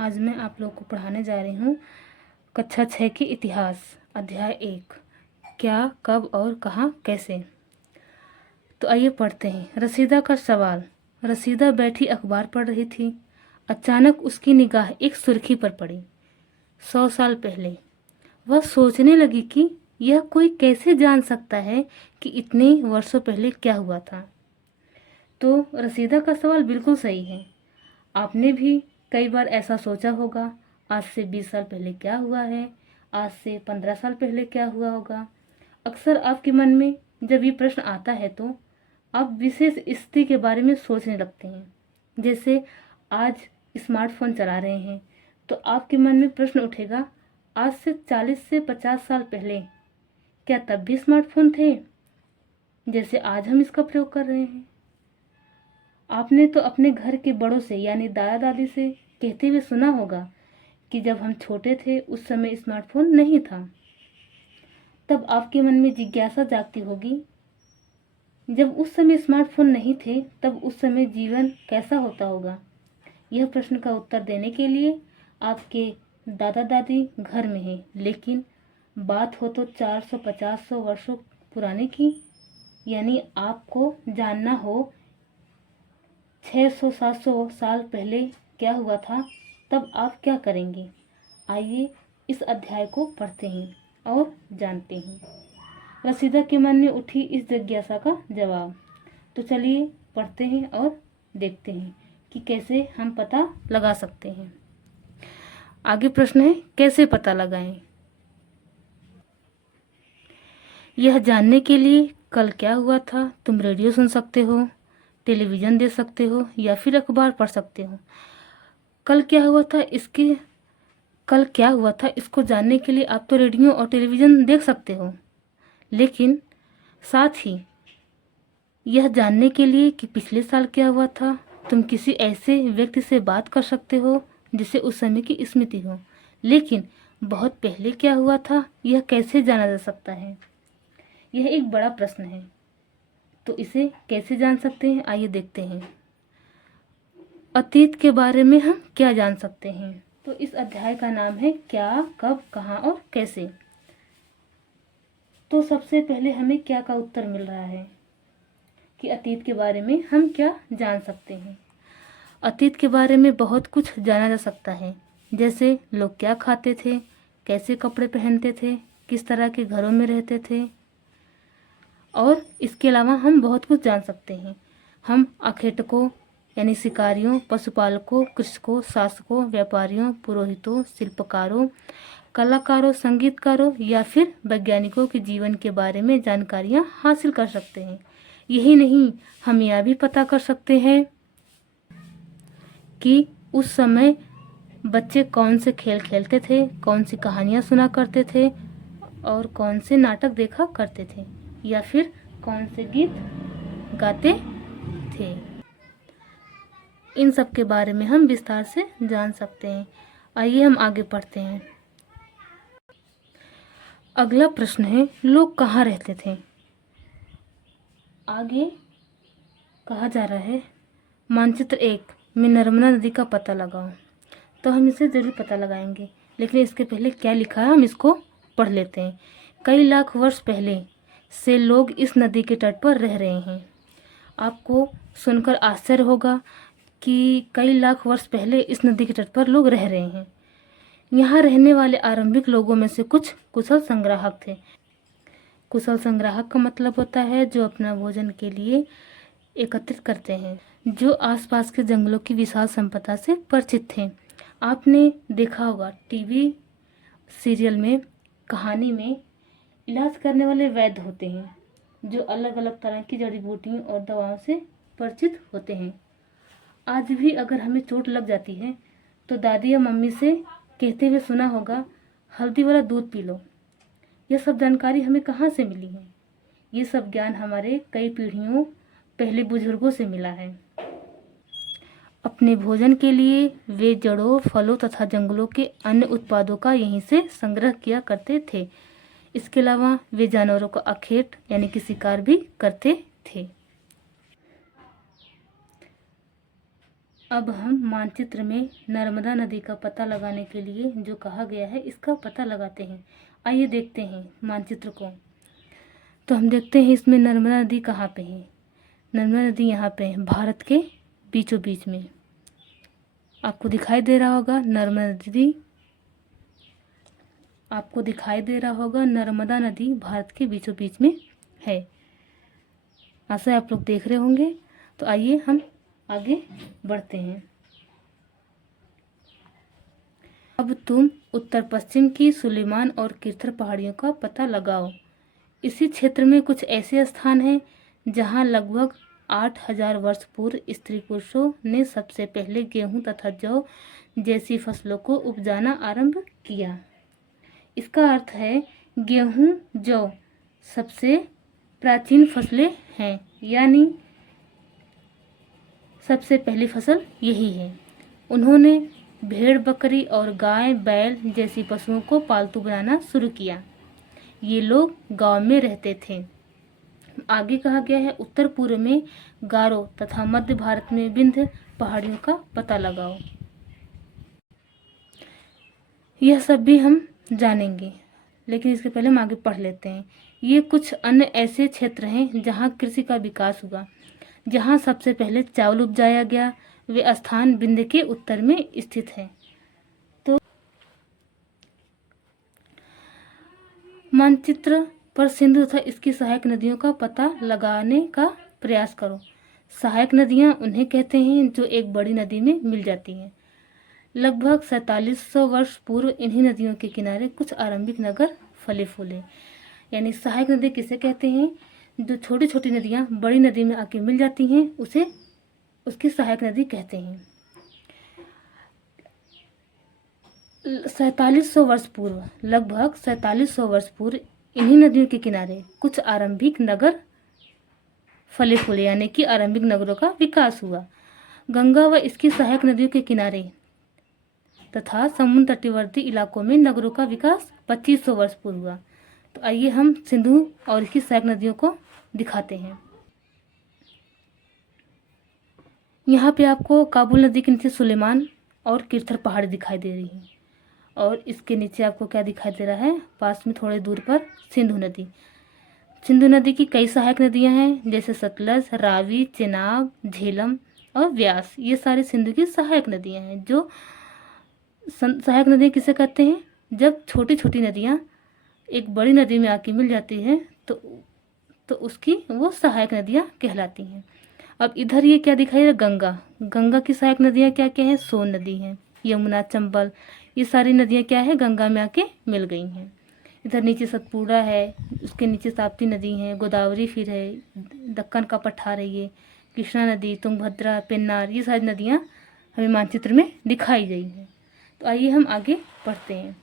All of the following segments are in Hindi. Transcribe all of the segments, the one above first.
आज मैं आप लोग को पढ़ाने जा रही हूँ कक्षा 6 की इतिहास, अध्याय 1, क्या, कब और कहाँ कैसे। तो आइए पढ़ते हैं। रसीदा का सवाल। रसीदा बैठी अखबार पढ़ रही थी। अचानक उसकी निगाह एक सुर्खी पर पड़ी। 100 साल पहले। वह सोचने लगी कि यह कोई कैसे जान सकता है कि इतने वर्षों पहले क्या हुआ था। तो रसीदा का सवाल बिल्कुल सही है। आपने भी कई बार ऐसा सोचा होगा, आज से 20 साल पहले क्या हुआ है, आज से 15 साल पहले क्या हुआ होगा। अक्सर आपके मन में जब ये प्रश्न आता है तो आप विशेष स्थिति के बारे में सोचने लगते हैं। जैसे आज स्मार्टफोन चला रहे हैं तो आपके मन में प्रश्न उठेगा, आज से 40 से 50 साल पहले क्या तब भी स्मार्टफोन थे जैसे आज हम इसका प्रयोग कर रहे हैं। आपने तो अपने घर के बड़ों से यानी दादा दादी से कहते हुए सुना होगा कि जब हम छोटे थे उस समय स्मार्टफोन नहीं था। तब आपके मन में जिज्ञासा जागती होगी, जब उस समय स्मार्टफोन नहीं थे तब उस समय जीवन कैसा होता होगा। यह प्रश्न का उत्तर देने के लिए आपके दादा दादी घर में हैं, लेकिन बात हो तो 450 वर्षों पुराने की, यानी आपको जानना हो 600-700 साल पहले क्या हुआ था, तब आप क्या करेंगे। आइए इस अध्याय को पढ़ते हैं और जानते हैं रसीदा के मन में उठी इस जिज्ञासा का जवाब। तो चलिए पढ़ते हैं और देखते हैं कि कैसे हम पता लगा सकते हैं। आगे प्रश्न है, कैसे पता लगाएं। यह जानने के लिए कल क्या हुआ था तुम रेडियो सुन सकते हो, टेलीविज़न देख सकते हो या फिर अखबार पढ़ सकते हो। कल क्या हुआ था इसको जानने के लिए आप तो रेडियो और टेलीविज़न देख सकते हो, लेकिन साथ ही यह जानने के लिए कि पिछले साल क्या हुआ था तुम किसी ऐसे व्यक्ति से बात कर सकते हो जिसे उस समय की स्मृति हो, लेकिन बहुत पहले क्या हुआ था यह कैसे जाना जा सकता है। यह एक बड़ा प्रश्न है, तो इसे कैसे जान सकते हैं आइए देखते हैं। अतीत के बारे में हम क्या जान सकते हैं। तो इस अध्याय का नाम है क्या, कब, कहाँ और कैसे। तो सबसे पहले हमें क्या का उत्तर मिल रहा है कि अतीत के बारे में हम क्या जान सकते हैं। अतीत के बारे में बहुत कुछ जाना जा सकता है, जैसे लोग क्या खाते थे, कैसे कपड़े पहनते थे, किस तरह के घरों में रहते थे, और इसके अलावा हम बहुत कुछ जान सकते हैं। हम आखेटकों यानी शिकारियों, पशुपालकों, कृषकों, शासकों, व्यापारियों, पुरोहितों, शिल्पकारों, कलाकारों, संगीतकारों या फिर वैज्ञानिकों के जीवन के बारे में जानकारियाँ हासिल कर सकते हैं। यही नहीं, हम यह भी पता कर सकते हैं कि उस समय बच्चे कौन से खेल खेलते थे, कौन सी कहानियाँ सुना करते थे और कौन से नाटक देखा करते थे या फिर कौन से गीत गाते थे। इन सब के बारे में हम विस्तार से जान सकते हैं। आइए हम आगे पढ़ते हैं। अगला प्रश्न है, लोग कहाँ रहते थे। आगे कहा जा रहा है, मानचित्र 1 में नर्मदा नदी का पता लगाओ। तो हम इसे ज़रूर पता लगाएंगे, लेकिन इसके पहले क्या लिखा है हम इसको पढ़ लेते हैं। कई लाख वर्ष पहले से लोग इस नदी के तट पर रह रहे हैं। आपको सुनकर आश्चर्य होगा कि कई लाख वर्ष पहले इस नदी के तट पर लोग रह रहे हैं। यहाँ रहने वाले आरंभिक लोगों में से कुछ कुशल संग्राहक थे। कुशल संग्राहक का मतलब होता है जो अपना भोजन के लिए एकत्रित करते हैं, जो आसपास के जंगलों की विशाल संपदा से परिचित थे। आपने देखा होगा टीवी सीरियल में, कहानी में इलाज करने वाले वैद्य होते हैं जो अलग अलग तरह की जड़ी बूटियों और दवाओं से परिचित होते हैं। आज भी अगर हमें चोट लग जाती है तो दादी या मम्मी से कहते हुए सुना होगा, हल्दी वाला दूध पी लो। यह सब जानकारी हमें कहाँ से मिली है। ये सब ज्ञान हमारे कई पीढ़ियों पहले बुजुर्गों से मिला है। अपने भोजन के लिए वे जड़ों, फलों तथा जंगलों के अन्य उत्पादों का यहीं से संग्रह किया करते थे। इसके अलावा वे जानवरों का अखेट यानी कि शिकार भी करते थे। अब हम मानचित्र में नर्मदा नदी का पता लगाने के लिए जो कहा गया है इसका पता लगाते हैं। आइए देखते हैं मानचित्र को। तो हम देखते हैं इसमें नर्मदा नदी कहाँ पे है। नर्मदा नदी यहाँ पे है, भारत के बीचों बीच में। आपको दिखाई दे रहा होगा नर्मदा नदी, आपको दिखाई दे रहा होगा नर्मदा नदी भारत के बीचों बीच में है। ऐसा आप लोग देख रहे होंगे। तो आइए हम आगे बढ़ते हैं। अब तुम उत्तर पश्चिम की सुलेमान और किरथर पहाड़ियों का पता लगाओ। इसी क्षेत्र में कुछ ऐसे स्थान हैं जहां लगभग 8,000 वर्ष पूर्व स्त्री पुरुषों ने सबसे पहले गेहूं तथा जौ जैसी फसलों को उपजाना आरंभ किया। इसका अर्थ है गेहूं जौ सबसे प्राचीन फसलें हैं, यानी सबसे पहली फसल यही है। उन्होंने भेड़ बकरी और गाय बैल जैसी पशुओं को पालतू बनाना शुरू किया। ये लोग गांव में रहते थे। आगे कहा गया है उत्तर पूर्व में गारो तथा मध्य भारत में विंध्य पहाड़ियों का पता लगाओ। यह सब भी हम जानेंगे, लेकिन इसके पहले हम आगे पढ़ लेते हैं। ये कुछ अन्य ऐसे क्षेत्र हैं जहाँ कृषि का विकास हुआ, जहाँ सबसे पहले चावल उपजाया गया। वे स्थान विंध्य के उत्तर में स्थित है। तो मानचित्र पर सिंधु तथा इसकी सहायक नदियों का पता लगाने का प्रयास करो। सहायक नदियाँ उन्हें कहते हैं जो एक बड़ी नदी में मिल जाती हैं। लगभग 4700 वर्ष पूर्व इन्हीं नदियों के किनारे कुछ आरंभिक नगर फले फूले। यानी सहायक नदी किसे कहते हैं? जो छोटी छोटी नदियाँ बड़ी नदी में आके मिल जाती हैं उसे उसकी सहायक नदी कहते हैं। 4700 वर्ष पूर्व, लगभग 4700 वर्ष पूर्व इन्हीं नदियों के किनारे कुछ आरंभिक नगर फले फूले, यानी कि आरंभिक नगरों का विकास हुआ। गंगा व इसकी सहायक नदियों के किनारे तथा समुद्र तटीवर्ती इलाकों में नगरों का विकास 2500 वर्ष पूर्व हुआ। तो आइए हम सिंधु और इसकी सहायक नदियों को दिखाते हैं। यहाँ पे आपको काबुल नदी के नीचे सुलेमान और किरथर पहाड़ी दिखाई दे रही है, और इसके नीचे आपको क्या दिखाई दे रहा है? पास में थोड़े दूर पर सिंधु नदी। सिंधु नदी की कई सहायक नदियाँ हैं, जैसे सतलज, रावी, चेनाब, झेलम और व्यास। ये सारी सिंधु की सहायक नदियाँ हैं। जो सहायक नदियाँ किसे कहते हैं? जब छोटी छोटी नदियाँ एक बड़ी नदी में आके मिल जाती है तो उसकी वो सहायक नदियाँ कहलाती हैं। अब इधर ये क्या दिखाई दे? गंगा। गंगा की सहायक नदियाँ क्या क्या है? सोन नदी है, यमुना, चंबल, ये सारी नदियाँ क्या है? गंगा में आके मिल गई हैं। इधर नीचे सतपुड़ा है, उसके नीचे ताप्ती नदी है, गोदावरी फिर है, दक्कन का पठार है, ये कृष्णा नदी, तुंगभद्रा, पेन्नार, ये सारी नदियाँ हमें मानचित्र में दिखाई गई हैं। तो आइए हम आगे पढ़ते हैं।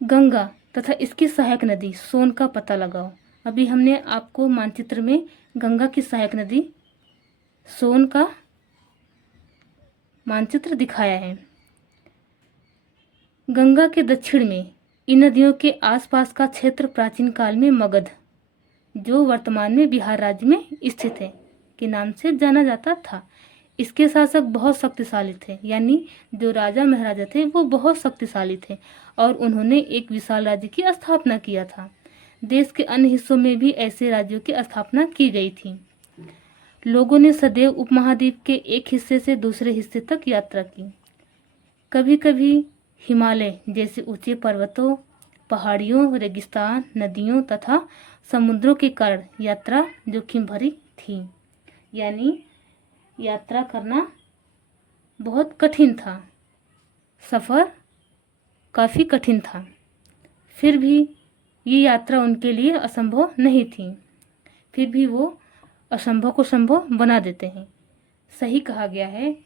गंगा तथा इसकी सहायक नदी सोन का पता लगाओ। अभी हमने आपको मानचित्र में गंगा की सहायक नदी सोन का मानचित्र दिखाया है। गंगा के दक्षिण में इन नदियों के आसपास का क्षेत्र प्राचीन काल में मगध, जो वर्तमान में बिहार राज्य में स्थित है, के नाम से जाना जाता था। इसके शासक बहुत शक्तिशाली थे, यानी जो राजा महाराजा थे वो बहुत शक्तिशाली थे और उन्होंने एक विशाल राज्य की स्थापना किया था। देश के अन्य हिस्सों में भी ऐसे राज्यों की स्थापना की गई थी। लोगों ने सदैव उपमहाद्वीप के एक हिस्से से दूसरे हिस्से तक यात्रा की। कभी कभी हिमालय जैसे ऊंचे पर्वतों, पहाड़ियों, रेगिस्तान, नदियों तथा समुद्रों के कारण यात्रा जोखिम भरी थी, यानी यात्रा करना बहुत कठिन था, सफ़र काफ़ी कठिन था। फिर भी ये यात्रा उनके लिए असंभव नहीं थी, फिर भी वो असंभव को संभव बना देते हैं। सही कहा गया है,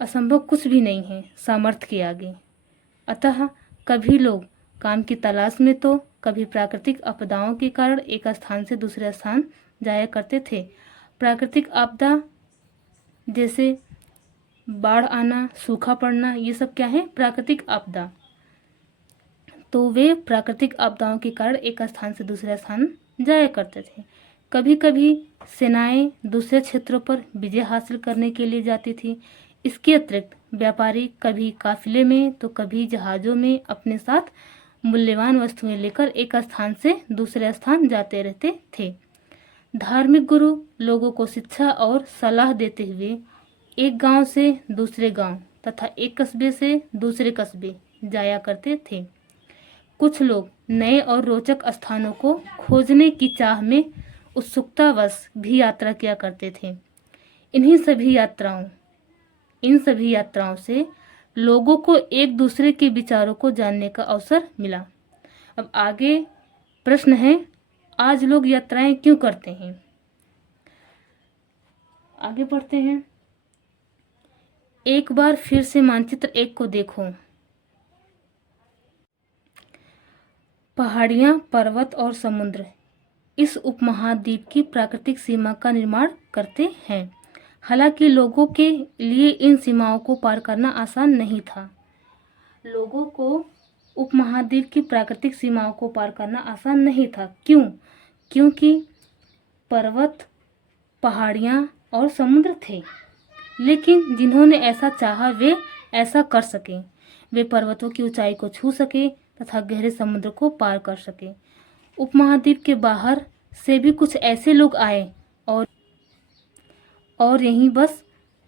असंभव कुछ भी नहीं है सामर्थ्य के आगे। अतः कभी लोग काम की तलाश में तो कभी प्राकृतिक आपदाओं के कारण एक स्थान से दूसरे स्थान जाया करते थे। प्राकृतिक आपदा जैसे बाढ़ आना, सूखा पड़ना, ये सब क्या है? प्राकृतिक आपदा। तो वे प्राकृतिक आपदाओं के कारण एक स्थान से दूसरे स्थान जाया करते थे। कभी कभी सेनाएं दूसरे क्षेत्रों पर विजय हासिल करने के लिए जाती थी। इसके अतिरिक्त व्यापारी कभी काफिले में तो कभी जहाज़ों में अपने साथ मूल्यवान वस्तुएं लेकर एक स्थान से दूसरे स्थान जाते रहते थे। धार्मिक गुरु लोगों को शिक्षा और सलाह देते हुए एक गांव से दूसरे गांव तथा एक कस्बे से दूसरे कस्बे जाया करते थे। कुछ लोग नए और रोचक स्थानों को खोजने की चाह में उत्सुकतावश भी यात्रा किया करते थे। इन सभी यात्राओं से लोगों को एक दूसरे के विचारों को जानने का अवसर मिला। अब आगे प्रश्न है, आज लोग यात्राएं क्यों करते हैं? आगे पढ़ते हैं। एक बार फिर से मानचित्र 1 को देखो। पहाड़ियाँ, पर्वत और समुद्र इस उपमहाद्वीप की प्राकृतिक सीमा का निर्माण करते हैं। हालांकि लोगों के लिए इन सीमाओं को पार करना आसान नहीं था। लोगों को उपमहाद्वीप की प्राकृतिक सीमाओं को पार करना आसान नहीं था। क्यों? क्योंकि पर्वत, पहाड़ियाँ और समुद्र थे। लेकिन जिन्होंने ऐसा चाहा वे ऐसा कर सके। वे पर्वतों की ऊंचाई को छू सके तथा गहरे समुद्र को पार कर सके। उपमहाद्वीप के बाहर से भी कुछ ऐसे लोग आए और यहीं बस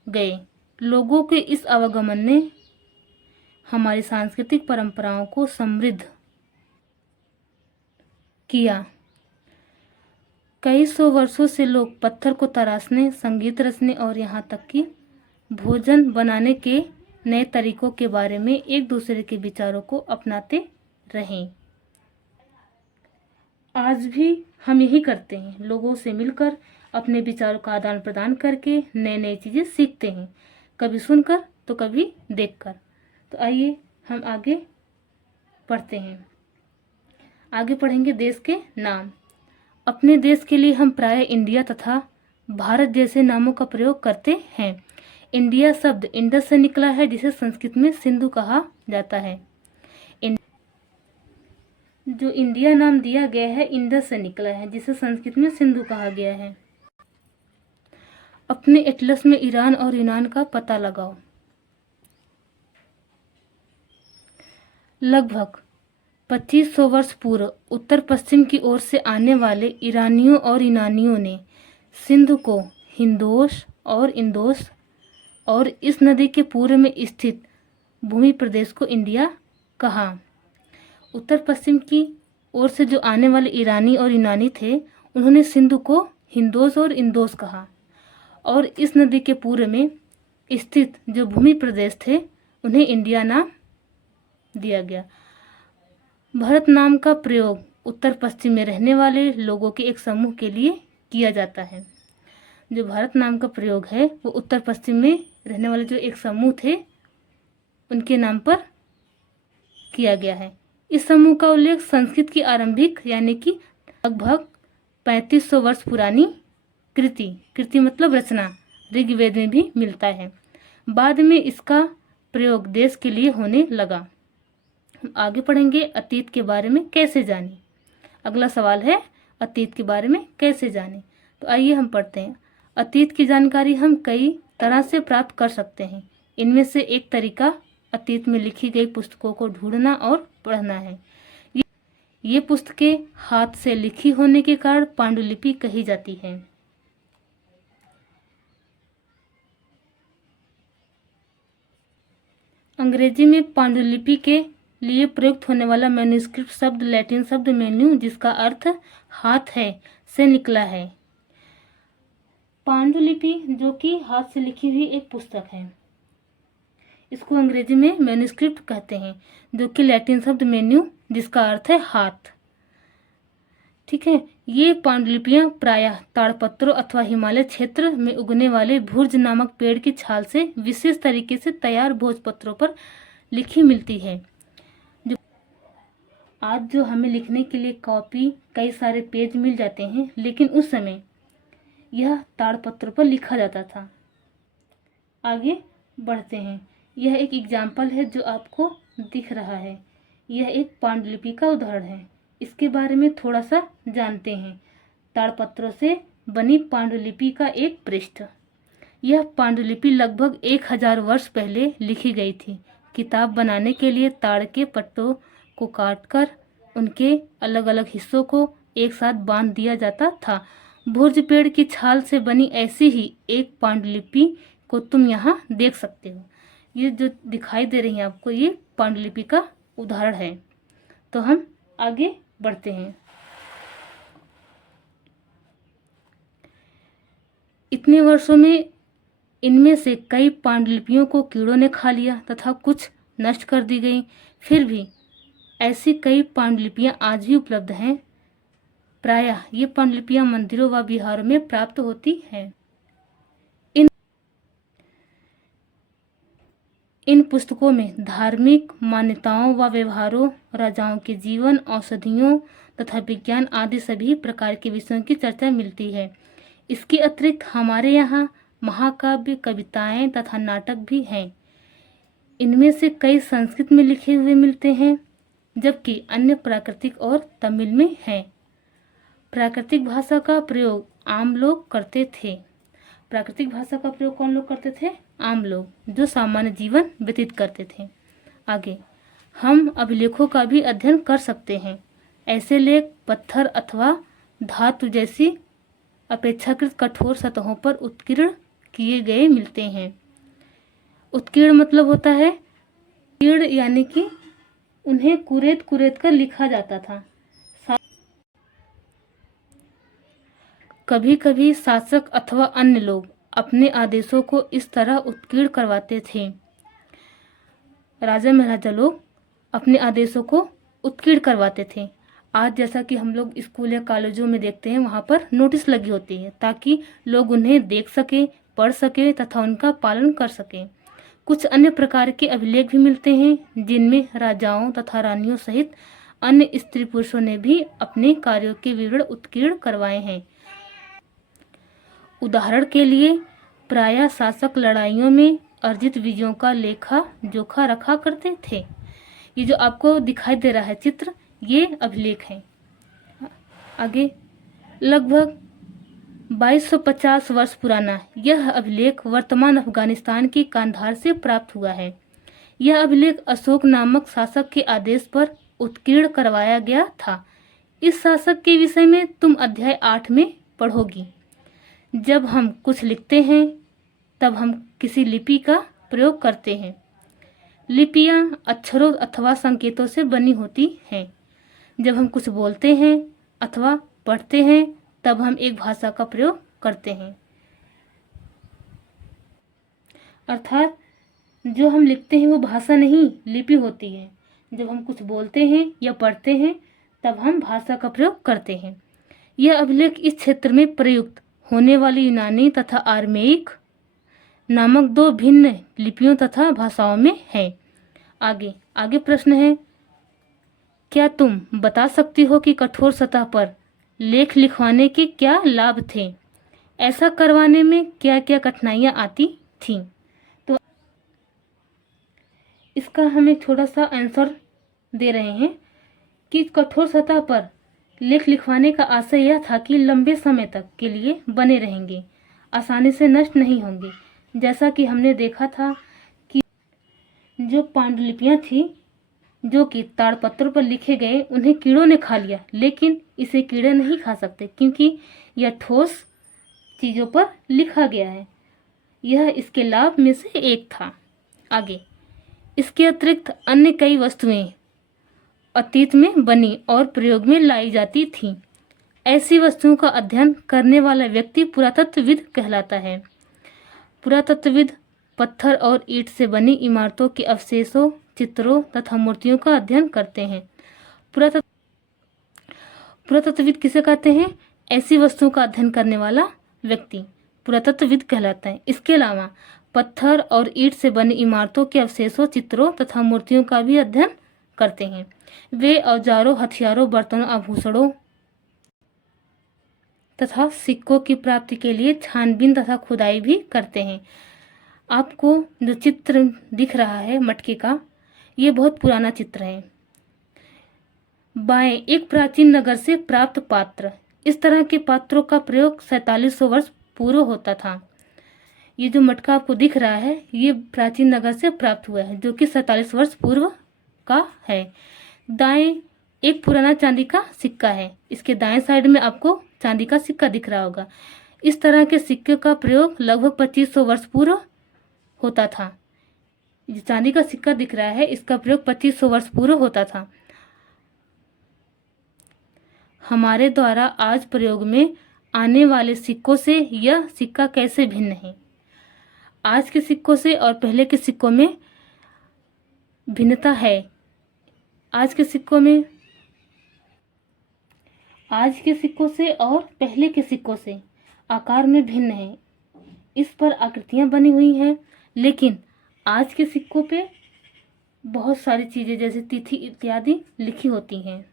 गए। लोगों के इस आवागमन ने हमारी सांस्कृतिक परंपराओं को समृद्ध किया। कई सौ वर्षों से लोग पत्थर को तराशने, संगीत रचने और यहाँ तक कि भोजन बनाने के नए तरीकों के बारे में एक दूसरे के विचारों को अपनाते रहे। आज भी हम यही करते हैं। लोगों से मिलकर अपने विचारों का आदान प्रदान करके नए नई चीज़ें सीखते हैं, कभी सुनकर तो कभी देखकर। तो आइए हम आगे पढ़ते हैं। आगे पढ़ेंगे देश के नाम। अपने देश के लिए हम प्राय इंडिया तथा भारत जैसे नामों का प्रयोग करते हैं। इंडिया शब्द इंडस से निकला है, जिसे संस्कृत में सिंधु कहा जाता है। जो इंडिया नाम दिया गया है इंडस से निकला है, जिसे संस्कृत में सिंधु कहा गया है। अपने एटलस में ईरान और यूनान का पता लगाओ। लगभग 2500 वर्ष पूर्व उत्तर पश्चिम की ओर से आने वाले ईरानियों और यूनानियों ने सिंधु को हिंदोश और इंदोश और इस नदी के पूर्व में स्थित भूमि प्रदेश को इंडिया कहा। उत्तर पश्चिम की ओर से जो आने वाले ईरानी और यूनानी थे, उन्होंने सिंधु को हिंदोश और इंदोश कहा और इस नदी के पूर्व में स्थित जो भूमि प्रदेश थे उन्हें इंडिया नाम दिया गया। भारत नाम का प्रयोग उत्तर पश्चिम में रहने वाले लोगों के एक समूह के लिए किया जाता है। जो भारत नाम का प्रयोग है वो उत्तर पश्चिम में रहने वाले जो एक समूह थे उनके नाम पर किया गया है। इस समूह का उल्लेख संस्कृत की आरंभिक यानी कि लगभग 3500 वर्ष पुरानी कृति मतलब रचना ऋग्वेद में भी मिलता है। बाद में इसका प्रयोग देश के लिए होने लगा। हम आगे पढ़ेंगे अतीत के बारे में कैसे जाने। अगला सवाल है अतीत के बारे में कैसे जाने। तो आइए हम पढ़ते हैं। अतीत की जानकारी हम कई तरह से प्राप्त कर सकते हैं। इनमें से एक तरीका अतीत में लिखी गई पुस्तकों को ढूंढना और पढ़ना है। ये पुस्तकें हाथ से लिखी होने के कारण पांडुलिपि कही जाती है। अंग्रेजी में पांडुलिपि के लिए प्रयुक्त होने वाला मैन्युस्क्रिप्ट शब्द लैटिन शब्द मेन्यू, जिसका अर्थ हाथ है, से निकला है। पांडुलिपि जो कि हाथ से लिखी हुई एक पुस्तक है, इसको अंग्रेजी में मैन्युस्क्रिप्ट कहते हैं, जो कि लैटिन शब्द मेन्यू जिसका अर्थ है हाथ। ठीक है। ये पांडुलिपियां प्रायः ताड़पत्रों अथवा हिमालय क्षेत्र में उगने वाले भुर्ज नामक पेड़ की छाल से विशेष तरीके से तैयार भोजपत्रों पर लिखी मिलती है। आज जो हमें लिखने के लिए कॉपी कई सारे पेज मिल जाते हैं, लेकिन उस समय यह ताड़पत्र पर लिखा जाता था। आगे बढ़ते हैं। यह एक एग्जाम्पल है जो आपको दिख रहा है। यह एक पांडुलिपि का उदाहरण है। इसके बारे में थोड़ा सा जानते हैं। ताड़पत्रों से बनी पांडुलिपि का एक पृष्ठ। यह पांडुलिपि लगभग 1000 वर्ष पहले लिखी गई थी। किताब बनाने के लिए ताड़ के पत्तों को काटकर उनके अलग अलग हिस्सों को एक साथ बांध दिया जाता था। भुर्ज पेड़ की छाल से बनी ऐसी ही एक पांडुलिपि को तुम यहाँ देख सकते हो। ये जो दिखाई दे रही है आपको, ये पांडुलिपि का उदाहरण है। तो हम आगे बढ़ते हैं। इतने वर्षों में इनमें से कई पांडुलिपियों को कीड़ों ने खा लिया तथा कुछ नष्ट कर दी गई। फिर भी ऐसी कई पांडुलिपियां आज भी उपलब्ध हैं। प्रायः ये पांडुलिपियां मंदिरों व विहारों में प्राप्त होती हैं। इन पुस्तकों में धार्मिक मान्यताओं व व्यवहारों, राजाओं के जीवन, औषधियों तथा विज्ञान आदि सभी प्रकार के विषयों की चर्चा मिलती है। इसके अतिरिक्त हमारे यहाँ महाकाव्य, कविताएं तथा नाटक भी हैं। इनमें से कई संस्कृत में लिखे हुए मिलते हैं, जबकि अन्य प्राकृतिक और तमिल में हैं। प्राकृतिक भाषा का प्रयोग आम लोग करते थे। प्राकृतिक भाषा का प्रयोग कौन लोग करते थे? आम लोग, जो सामान्य जीवन व्यतीत करते थे। आगे हम अभिलेखों का भी अध्ययन कर सकते हैं। ऐसे लेख पत्थर अथवा धातु जैसी अपेक्षाकृत कठोर सतहों पर उत्कीर्ण किए गए मिलते हैं। उत्कीर्ण मतलब होता है कीर्ण, यानी कि उन्हें कुरेद कुरेद कर लिखा जाता था। कभी कभी शासक अथवा अन्य लोग अपने आदेशों को इस तरह उत्कीर्ण करवाते थे। राजा महाराजा लोग अपने आदेशों को उत्कीर्ण करवाते थे। आज जैसा कि हम लोग स्कूल या कॉलेजों में देखते हैं, वहाँ पर नोटिस लगी होती है ताकि लोग उन्हें देख सके, पढ़ सके तथा उनका पालन कर सके। कुछ अन्य प्रकार के अभिलेख भी मिलते हैं जिनमें राजाओं तथा रानियों सहित अन्य स्त्री पुरुषों ने भी अपने कार्यों के विवरण उत्कीर्ण करवाए हैं। उदाहरण के लिए प्रायः शासक लड़ाइयों में अर्जित विजयों का लेखा जोखा रखा करते थे। ये जो आपको दिखाई दे रहा है चित्र, ये अभिलेख है। आगे लगभग 2250 वर्ष पुराना यह अभिलेख वर्तमान अफगानिस्तान के कांधार से प्राप्त हुआ है। यह अभिलेख अशोक नामक शासक के आदेश पर उत्कीर्ण करवाया गया था। इस शासक के विषय में तुम अध्याय 8 में पढ़ोगी। जब हम कुछ लिखते हैं तब हम किसी लिपि का प्रयोग करते हैं। लिपियां अक्षरों अथवा संकेतों से बनी होती हैं। जब हम कुछ बोलते हैं अथवा पढ़ते हैं तब हम एक भाषा का प्रयोग करते हैं। अर्थात जो हम लिखते हैं वो भाषा नहीं, लिपि होती है। जब हम कुछ बोलते हैं या पढ़ते हैं तब हम भाषा का प्रयोग करते हैं। यह अभिलेख इस क्षेत्र में प्रयुक्त होने वाली यूनानी तथा आर्मेइक नामक 2 भिन्न लिपियों तथा भाषाओं में है। आगे प्रश्न है, क्या तुम बता सकती हो कि कठोर सतह पर लेख लिखवाने के क्या लाभ थे? ऐसा करवाने में क्या क्या कठिनाइयाँ आती थीं? तो इसका हम एक छोटा सा आंसर दे रहे हैं कि कठोर सतह पर लेख लिखवाने का आशय यह था कि लंबे समय तक के लिए बने रहेंगे, आसानी से नष्ट नहीं होंगे। जैसा कि हमने देखा था कि जो पांडुलिपियां थी जो कि ताड़पत्रों पर लिखे गए, उन्हें कीड़ों ने खा लिया, लेकिन इसे कीड़े नहीं खा सकते क्योंकि यह ठोस चीज़ों पर लिखा गया है। यह इसके लाभ में से एक था। आगे इसके अतिरिक्त अन्य कई वस्तुएं अतीत में बनी और प्रयोग में लाई जाती थीं। ऐसी वस्तुओं का अध्ययन करने वाला व्यक्ति पुरातत्वविद कहलाता है। पुरातत्वविद पत्थर और ईंट से बनी इमारतों के अवशेषों, चित्रों तथा मूर्तियों का अध्ययन करते हैं। पुरातत्वविद किसे कहते हैं? ऐसी वस्तुओं का अध्ययन करने वाला व्यक्ति पुरातत्वविद कहलाता है। इसके अलावा पत्थर और ईंट से बनी इमारतों के अवशेषों, चित्रों तथा मूर्तियों का भी अध्ययन करते हैं। वे औजारों, हथियारों, बर्तनों, आभूषणों तथा सिक्कों की प्राप्ति के लिए छानबीन तथा खुदाई भी करते हैं। आपको जो चित्र दिख रहा है मटके का, ये बहुत पुराना चित्र है। बाएं एक प्राचीन नगर से प्राप्त पात्र, इस तरह के पात्रों का प्रयोग 4700 वर्ष पूर्व होता था। ये जो मटका आपको दिख रहा है ये प्राचीन नगर से प्राप्त हुआ है, जो कि 47 वर्ष पूर्व का है। दाएं एक पुराना चांदी का सिक्का है, इसके दाएं साइड में आपको चांदी का सिक्का दिख रहा होगा। इस तरह के सिक्के का प्रयोग लगभग 2500 वर्ष पूर्व होता था। जो चांदी का सिक्का दिख रहा है इसका प्रयोग 2500 वर्ष पूर्व होता था। हमारे द्वारा आज प्रयोग में आने वाले सिक्कों से यह सिक्का कैसे भिन्न है? आज के सिक्कों से और पहले के सिक्कों में भिन्नता है। आज के सिक्कों से और पहले के सिक्कों से आकार में भिन्न है। इस पर आकृतियां बनी हुई हैं, लेकिन आज के सिक्कों पे बहुत सारी चीज़ें जैसे तिथि इत्यादि लिखी होती हैं।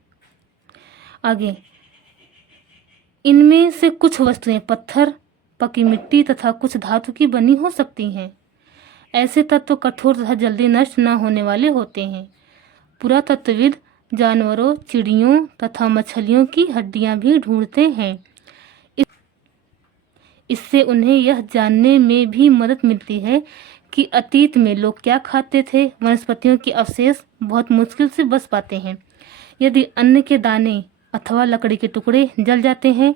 आगे, इनमें से कुछ वस्तुएं पत्थर, पकी मिट्टी तथा कुछ धातु की बनी हो सकती हैं। ऐसे तत्व कठोर तथा जल्दी नष्ट न होने वाले होते हैं। पुरातत्वविद जानवरों, चिड़ियों तथा मछलियों की हड्डियां भी ढूंढते हैं। इससे उन्हें यह जानने में भी मदद मिलती है कि अतीत में लोग क्या खाते थे। वनस्पतियों के अवशेष बहुत मुश्किल से बच पाते हैं। यदि अन्न के दाने अथवा लकड़ी के टुकड़े जल जाते हैं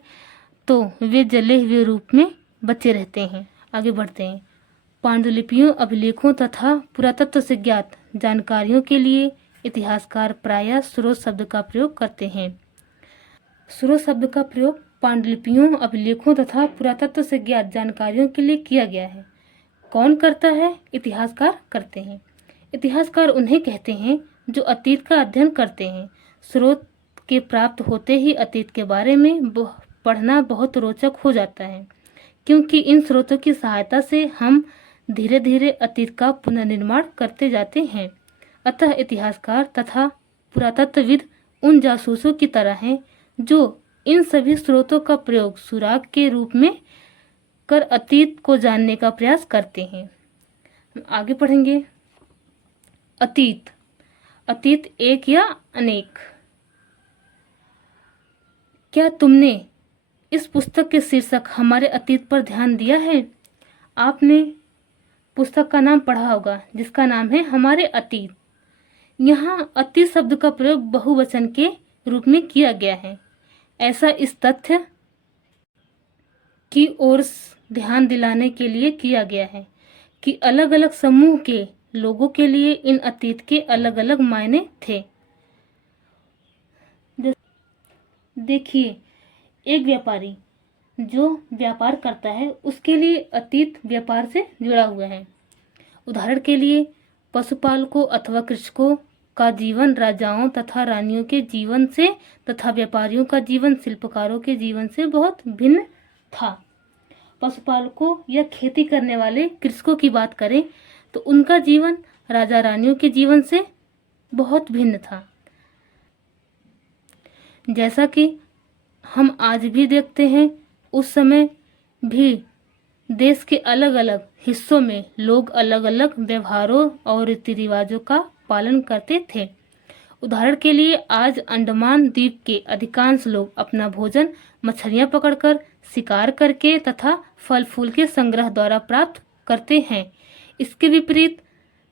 तो वे जले हुए रूप में बचे रहते हैं। आगे बढ़ते हैं। पांडुलिपियों, अभिलेखों तथा पुरातत्व से ज्ञात जानकारियों के लिए इतिहासकार प्रायः स्रोत शब्द का प्रयोग करते हैं। स्रोत शब्द का प्रयोग पांडुलिपियों, अभिलेखों तथा पुरातत्व से ज्ञात जानकारियों के लिए किया गया है। कौन करता है? इतिहासकार करते हैं। इतिहासकार उन्हें कहते हैं जो अतीत का अध्ययन करते हैं। स्रोत के प्राप्त होते ही अतीत के बारे में पढ़ना बहुत रोचक हो जाता है, क्योंकि इन स्रोतों की सहायता से हम धीरे धीरे अतीत का पुनर्निर्माण करते जाते हैं। अतः इतिहासकार तथा पुरातत्वविद उन जासूसों की तरह हैं जो इन सभी स्रोतों का प्रयोग सुराग के रूप में कर अतीत को जानने का प्रयास करते हैं। आगे पढ़ेंगे। अतीत। अतीत एक या अनेक। क्या तुमने इस पुस्तक के शीर्षक हमारे अतीत पर ध्यान दिया है? आपने पुस्तक का नाम पढ़ा होगा जिसका नाम है हमारे अतीत। यहाँ अतीत शब्द का प्रयोग बहुवचन के रूप में किया गया है। ऐसा इस तथ्य की ओर ध्यान दिलाने के लिए किया गया है कि अलग अलग समूह के लोगों के लिए इन अतीत के अलग अलग मायने थे। देखिए, एक व्यापारी जो व्यापार करता है उसके लिए अतीत व्यापार से जुड़ा हुआ है। उदाहरण के लिए पशुपालकों अथवा कृषकों का जीवन राजाओं तथा रानियों के जीवन से तथा व्यापारियों का जीवन शिल्पकारों के जीवन से बहुत भिन्न था। पशुपालकों या खेती करने वाले कृषकों की बात करें तो उनका जीवन राजा रानियों के जीवन से बहुत भिन्न था। जैसा कि हम आज भी देखते हैं, उस समय भी देश के अलग अलग हिस्सों में लोग अलग अलग व्यवहारों और रीति रिवाजों का पालन करते थे। उदाहरण के लिए आज अंडमान द्वीप के अधिकांश लोग अपना भोजन मछलियां पकड़कर, शिकार करके तथा फल फूल के संग्रह द्वारा प्राप्त करते हैं। इसके विपरीत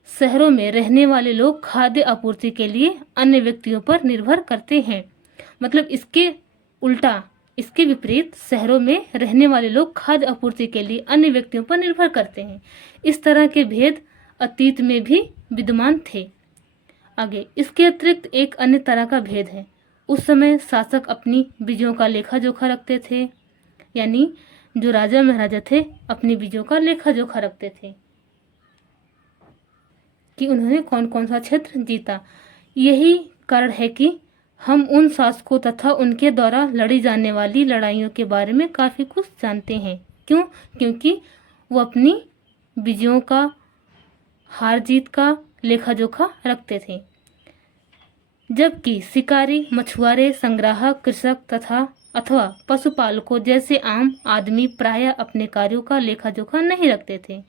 शहरों में रहने वाले लोग खाद्य आपूर्ति के लिए अन्य व्यक्तियों पर निर्भर करते हैं। मतलब इसके उल्टा, इसके विपरीत शहरों में रहने वाले लोग खाद्य आपूर्ति के लिए अन्य व्यक्तियों पर निर्भर करते हैं। इस तरह के भेद अतीत में भी विद्यमान थे। आगे, इसके अतिरिक्त एक अन्य तरह का भेद है। उस समय शासक अपनी बीजों का लेखा जोखा रखते थे, यानी जो राजा महाराजा थे अपनी बीजों का लेखा जोखा रखते थे कि उन्होंने कौन कौन सा क्षेत्र जीता। यही कारण है कि हम उन शासकों तथा उनके द्वारा लड़ी जाने वाली लड़ाइयों के बारे में काफ़ी कुछ जानते हैं। क्यों? क्योंकि वो अपनी विजयों का, हार जीत का लेखा जोखा रखते थे। जबकि शिकारी, मछुआरे, संग्राहक, कृषक तथा अथवा पशुपालकों जैसे आम आदमी प्रायः अपने कार्यों का लेखा जोखा नहीं रखते थे।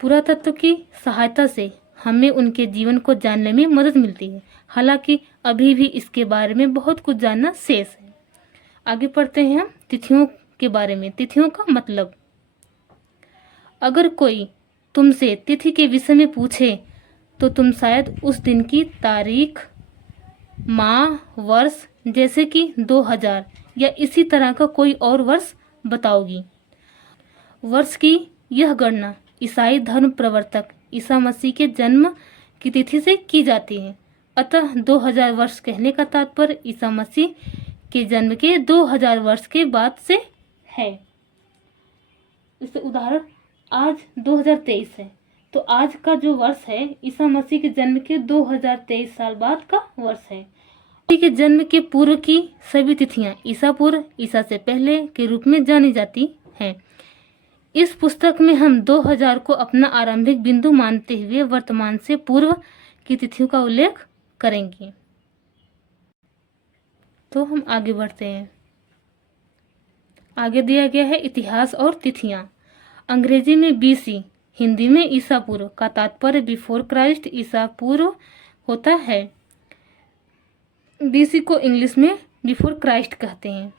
पुरातत्व की सहायता से हमें उनके जीवन को जानने में मदद मिलती है। हालांकि अभी भी इसके बारे में बहुत कुछ जानना शेष है। आगे पढ़ते हैं हम तिथियों के बारे में। तिथियों का मतलब, अगर कोई तुमसे तिथि के विषय में पूछे तो तुम शायद उस दिन की तारीख, माह, वर्ष, जैसे कि 2000 या इसी तरह का कोई और वर्ष बताओगी। वर्ष की यह गणना ईसाई धर्म प्रवर्तक ईसा मसीह के जन्म की तिथि से की जाती है। अतः 2000 वर्ष कहने का तात्पर्य ईसा मसीह के जन्म के 2000 वर्ष के बाद से है। इससे उदाहरण, आज 2023 है, तो आज का जो वर्ष है ईसा मसीह के जन्म के 2023 साल बाद का वर्ष है। मसीह के जन्म के पूर्व की सभी तिथियां ईसा पूर्व, ईसा से पहले के रूप में जानी जाती हैं। इस पुस्तक में हम 2000 को अपना आरंभिक बिंदु मानते हुए वर्तमान से पूर्व की तिथियों का उल्लेख करेंगे। तो हम आगे बढ़ते हैं। आगे दिया गया है इतिहास और तिथियां। अंग्रेजी में बीसी, हिंदी में ईसा पूर्व का तात्पर्य बिफोर क्राइस्ट, ईसा पूर्व होता है। बीसी को इंग्लिश में बिफोर क्राइस्ट कहते हैं।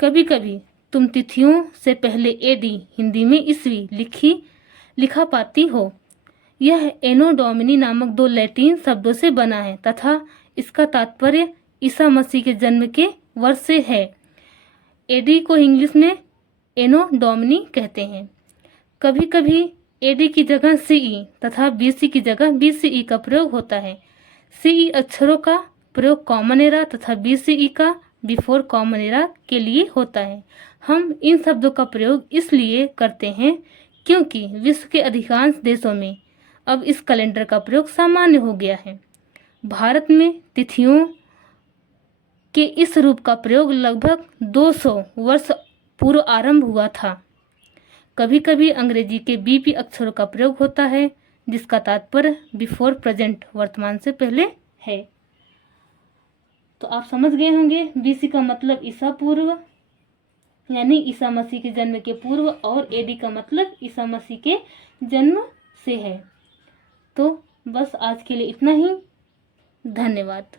कभी कभी तुम तिथियों से पहले एडी, हिंदी में ईस्वी लिखा पाती हो। यह एनो डोमिनी नामक दो लैटिन शब्दों से बना है तथा इसका तात्पर्य ईसा मसीह के जन्म के वर्ष से है। एडी को इंग्लिश में एनो डोमिनी कहते हैं। कभी कभी एडी की जगह सीई तथा बीसी की जगह बीसीई का प्रयोग होता है। सीई अक्षरों का प्रयोग कॉमन एरा तथा बीसीई का बिफोर कॉमन एरा के लिए होता है। हम इन शब्दों का प्रयोग इसलिए करते हैं क्योंकि विश्व के अधिकांश देशों में अब इस कैलेंडर का प्रयोग सामान्य हो गया है। भारत में तिथियों के इस रूप का प्रयोग लगभग 200 वर्ष पूर्व आरंभ हुआ था। कभी कभी अंग्रेजी के बीपी अक्षरों का प्रयोग होता है जिसका तात्पर्य बिफोर प्रेजेंट, वर्तमान से पहले है। तो आप समझ गए होंगे बीसी का मतलब ईसा पूर्व यानी ईसा मसीह के जन्म के पूर्व और एडी का मतलब ईसा मसीह के जन्म से है। तो बस आज के लिए इतना ही। धन्यवाद।